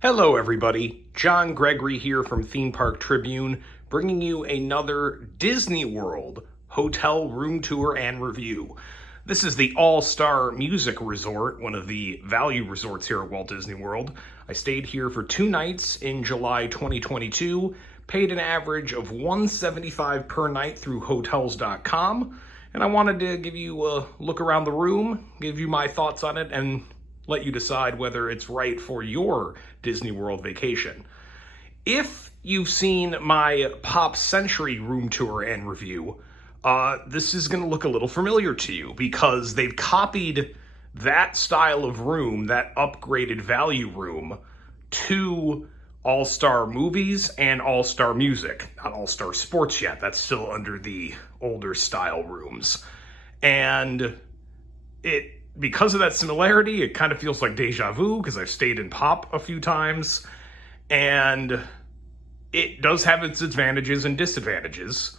Hello everybody, John Gregory here from Theme Park Tribune, bringing you another Disney World hotel room tour and review. This is the All-Star Music Resort, one of the value resorts here at Walt Disney World. I stayed here for 2 nights in July 2022, paid an average of $175 per night through Hotels.com, and I wanted to give you a look around the room, give you my thoughts on it, and let you decide whether it's right for your Disney World vacation. If you've seen my Pop Century room tour and review, this is going to look a little familiar to you because they've copied that style of room, that upgraded value room, to All-Star Movies and All-Star Music. Not All-Star Sports yet, that's still under the older style rooms. And because of that similarity, it kind of feels like deja vu because I've stayed in Pop a few times, and it does have its advantages and disadvantages.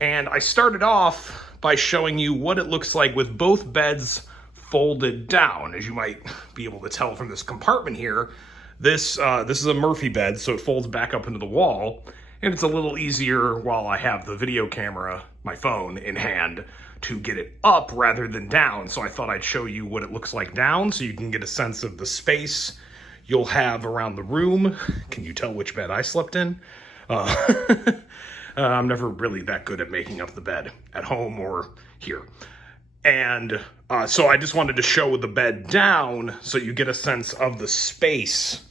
And I started off by showing you what it looks like with both beds folded down. As you might be able to tell from this compartment here, this is a Murphy bed, so it folds back up into the wall, and it's a little easier while I have the video camera, my phone, in hand to get it up rather than down. So I thought I'd show you what it looks like down so you can get a sense of the space you'll have around the room. Can you tell which bed I slept in? I'm never really that good at making up the bed at home or here. And so I just wanted to show the bed down so you get a sense of the space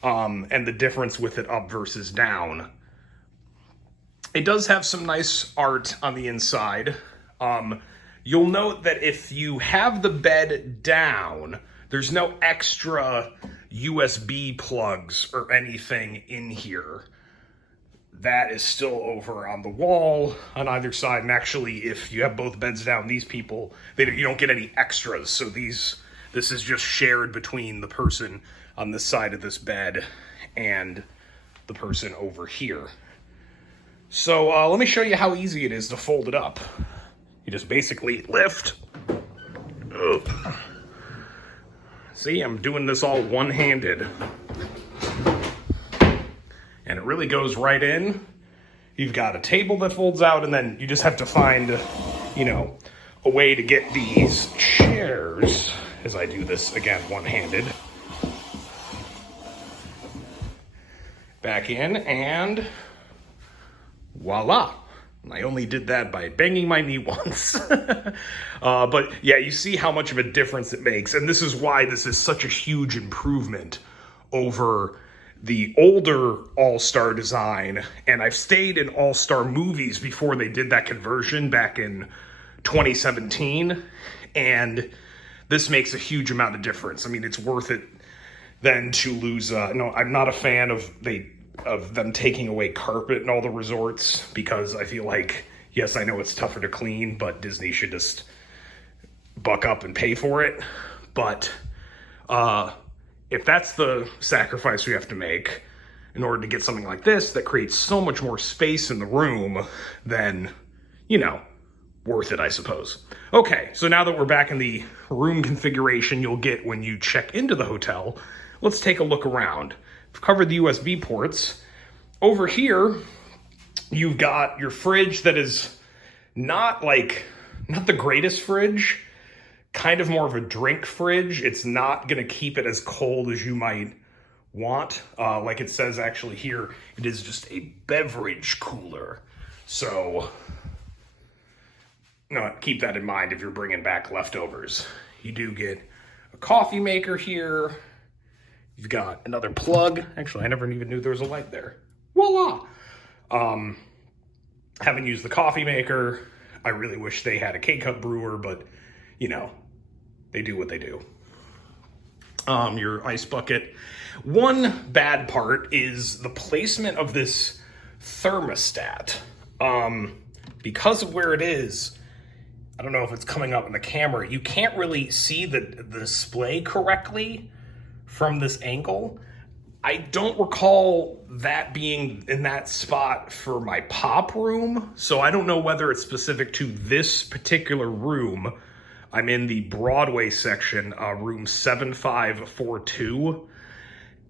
and the difference with it up versus down. It does have some nice art on the inside. You'll note that if you have the bed down, there's no extra USB plugs or anything in here. That is still over on the wall on either side. And actually, if you have both beds down, these people, you don't get any extras. So this is just shared between the person on this side of this bed and the person over here. So let me show you how easy it is to fold it up. You just basically lift. Ugh. See, I'm doing this all one-handed. And it really goes right in. You've got a table that folds out, and then you just have to find, a way to get these chairs, as I do this, again, one-handed, back in, and voila. I only did that by banging my knee once. But yeah, you see how much of a difference it makes. And this is why this is such a huge improvement over the older All-Star design. And I've stayed in All-Star Movies before they did that conversion back in 2017. And this makes a huge amount of difference. I mean, it's worth it then to lose. No, I'm not a fan of them taking away carpet in all the resorts because I feel like, yes, I know it's tougher to clean, but Disney should just buck up and pay for it. But if that's the sacrifice we have to make in order to get something like this that creates so much more space in the room, then, worth it, I suppose. Okay, so now that we're back in the room configuration you'll get when you check into the hotel, let's take a look around. I've covered the USB ports. Over here, you've got your fridge that is not the greatest fridge, kind of more of a drink fridge. It's not going to keep it as cold as you might want. Like it says actually here, it is just a beverage cooler. So keep that in mind if you're bringing back leftovers. You do get a coffee maker here. You've got another plug. Actually, I never even knew there was a light there. Voila! Haven't used the coffee maker. I really wish they had a K-Cup brewer, but, they do what they do. Your ice bucket. One bad part is the placement of this thermostat. Because of where it is, I don't know if it's coming up in the camera, you can't really see the display correctly from this angle. I don't recall that being in that spot for my Pop room, so I don't know whether it's specific to this particular room. I'm in the Broadway section, room 7542,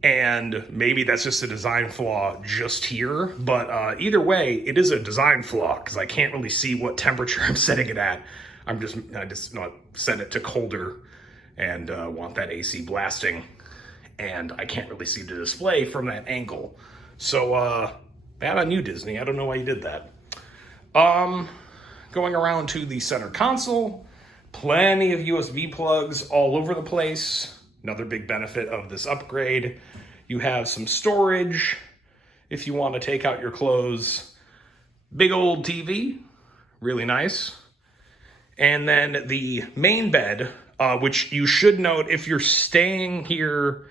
And maybe that's just a design flaw just here, but either way, it is a design flaw because I can't really see what temperature I'm setting it at. I just not set it to colder and want that AC blasting, and I can't really see the display from that angle. So bad on you, Disney. I don't know why you did that. Going around to the center console, plenty of USB plugs all over the place. Another big benefit of this upgrade. You have some storage if you want to take out your clothes. Big old TV, really nice. And then the main bed, which you should note if you're staying here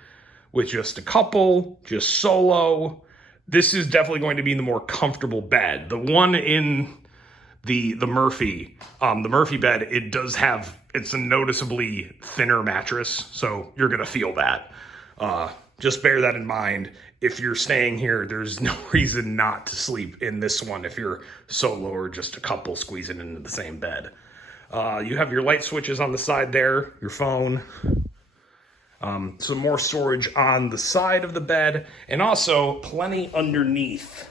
with just a couple, just solo, this is definitely going to be the more comfortable bed. The one in the Murphy bed, it's a noticeably thinner mattress, so you're gonna feel that. Just bear that in mind. If you're staying here, there's no reason not to sleep in this one if you're solo or just a couple squeezing into the same bed. You have your light switches on the side there, your phone, some more storage on the side of the bed, and also plenty underneath.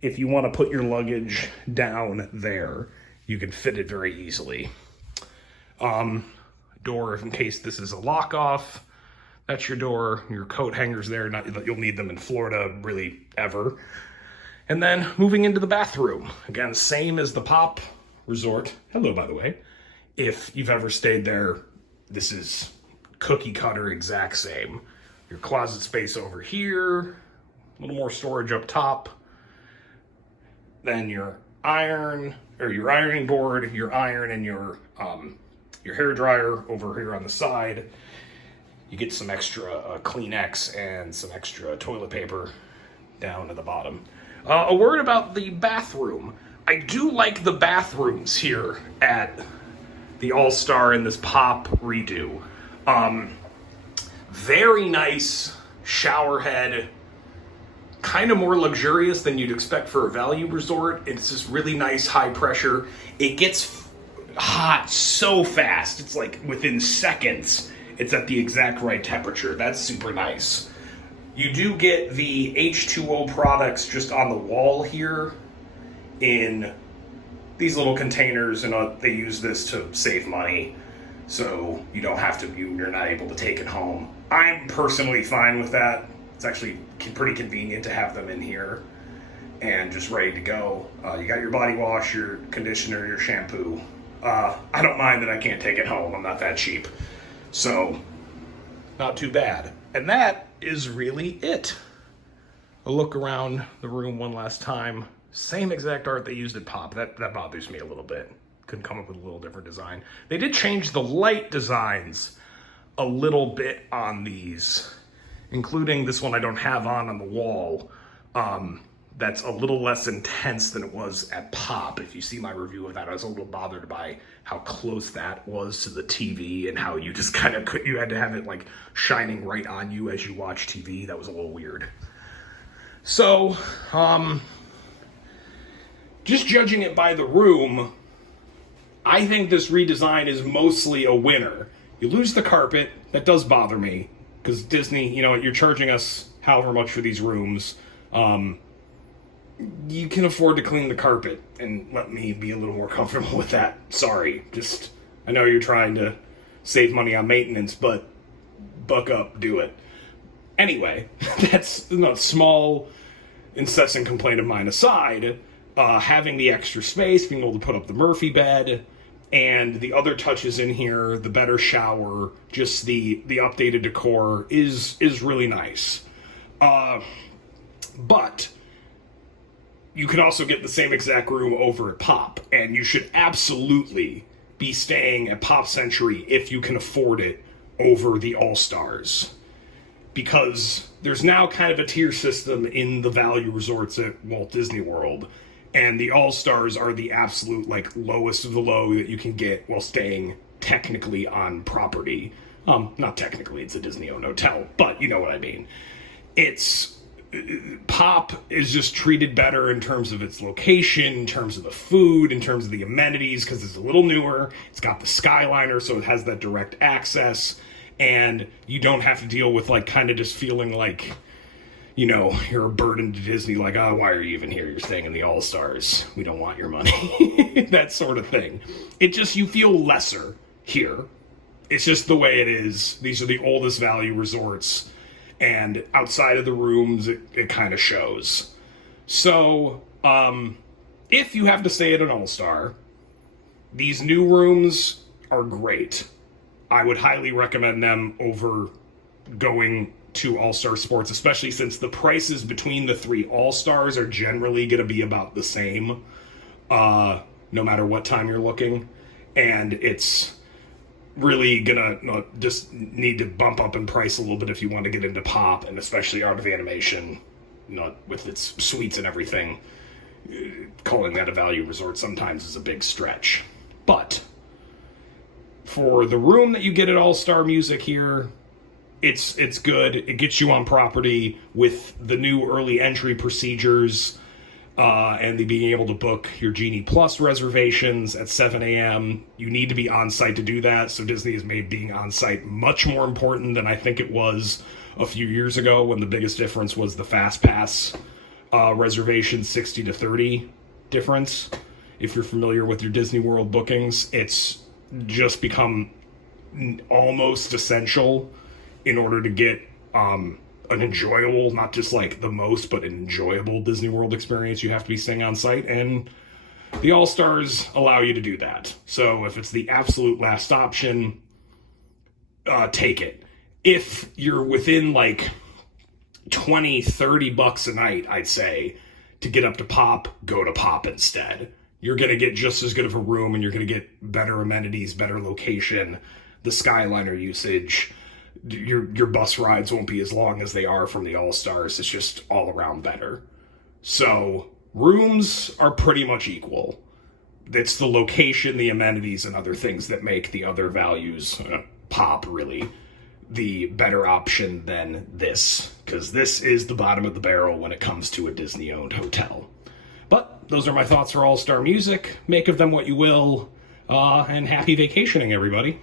If you want to put your luggage down there, you can fit it very easily. Door, in case this is a lock off, that's your door. Your coat hangers there, not that you'll need them in Florida really ever. And then moving into the bathroom. Again, same as the Pop Resort. Hello, by the way. If you've ever stayed there, this is cookie cutter, exact same. Your closet space over here, a little more storage up top. Then your iron, or your ironing board, your iron, and your hair dryer over here on the side. You get some extra Kleenex and some extra toilet paper down at the bottom. A word about the bathroom. I do like the bathrooms here at the All-Star in this Pop redo. Very nice shower head. Kind of more luxurious than you'd expect for a value resort. It's just really nice, high pressure. It gets hot so fast. It's like within seconds, it's at the exact right temperature. That's super nice. You do get the H2O products just on the wall here in these little containers, and they use this to save money. So you don't have to, you're not able to take it home. I'm personally fine with that. It's actually pretty convenient to have them in here and just ready to go. You got your body wash, your conditioner, your shampoo. I don't mind that I can't take it home. I'm not that cheap. So, not too bad. And that is really it. A look around the room one last time. Same exact art they used at Pop. That bothers me a little bit. Couldn't come up with a little different design. They did change the light designs a little bit on these, including this one I don't have on the wall. That's a little less intense than it was at Pop. If you see my review of that, I was a little bothered by how close that was to the TV and how you just kind of you had to have it like shining right on you as you watch TV. That was a little weird. So, just judging it by the room, I think this redesign is mostly a winner. You lose the carpet. That does bother me because Disney, you're charging us however much for these rooms. You can afford to clean the carpet and let me be a little more comfortable with that. Sorry. I know you're trying to save money on maintenance, but buck up, do it. Anyway, that's a small, incessant complaint of mine aside. Having the extra space, being able to put up the Murphy bed, and the other touches in here, the better shower, just the updated decor is really nice. But you could also get the same exact room over at Pop, and you should absolutely be staying at Pop Century if you can afford it over the All-Stars. Because there's now kind of a tier system in the value resorts at Walt Disney World, and the All-Stars are the absolute lowest of the low that you can get while staying technically on property. Not technically, it's a Disney-owned hotel, but you know what I mean. Pop is just treated better in terms of its location, in terms of the food, in terms of the amenities, because it's a little newer. It's got the Skyliner, so it has that direct access. and you don't have to deal with like kind of just feeling like, you know, you're a burden to Disney, like, oh, why are you even here? You're staying in the All-Stars. We don't want your money. That sort of thing. It just, you feel lesser here. It's just the way it is. These are the oldest value resorts, and outside of the rooms, it kind of shows. So, if you have to stay at an All-Star, these new rooms are great. I would highly recommend them over going to All-Star Sports, especially since the prices between the three All-Stars are generally going to be about the same, no matter what time you're looking. And it's really gonna just need to bump up in price a little bit if you want to get into pop, and especially Art of Animation, with its suites and everything. Calling that a value resort sometimes is a big stretch. But for the room that you get at All-Star Music here, it's good. It gets you on property with the new early entry procedures, and the being able to book your Genie Plus reservations at 7 a.m. You need to be on site to do that, so Disney has made being on site much more important than I think it was a few years ago, when the biggest difference was the Fast Pass reservation 60 to 30 difference. If you're familiar with your Disney World bookings, it's just become almost essential in order to get an enjoyable, not just like the most, but an enjoyable Disney World experience. You have to be staying on site, and the All-Stars allow you to do that. So if it's the absolute last option, take it. If you're within like $20-30 a night, I'd say, to get up to pop, go to pop instead. You're going to get just as good of a room, and you're going to get better amenities, better location, the Skyliner usage. Your bus rides won't be as long as they are from the All-Stars. It's just all around better. So rooms are pretty much equal. It's the location, the amenities, and other things that make the other values, pop really, the better option than this, because this is the bottom of the barrel when it comes to a Disney-owned hotel. But those are my thoughts for All-Star Music. Make of them what you will, and happy vacationing, everybody.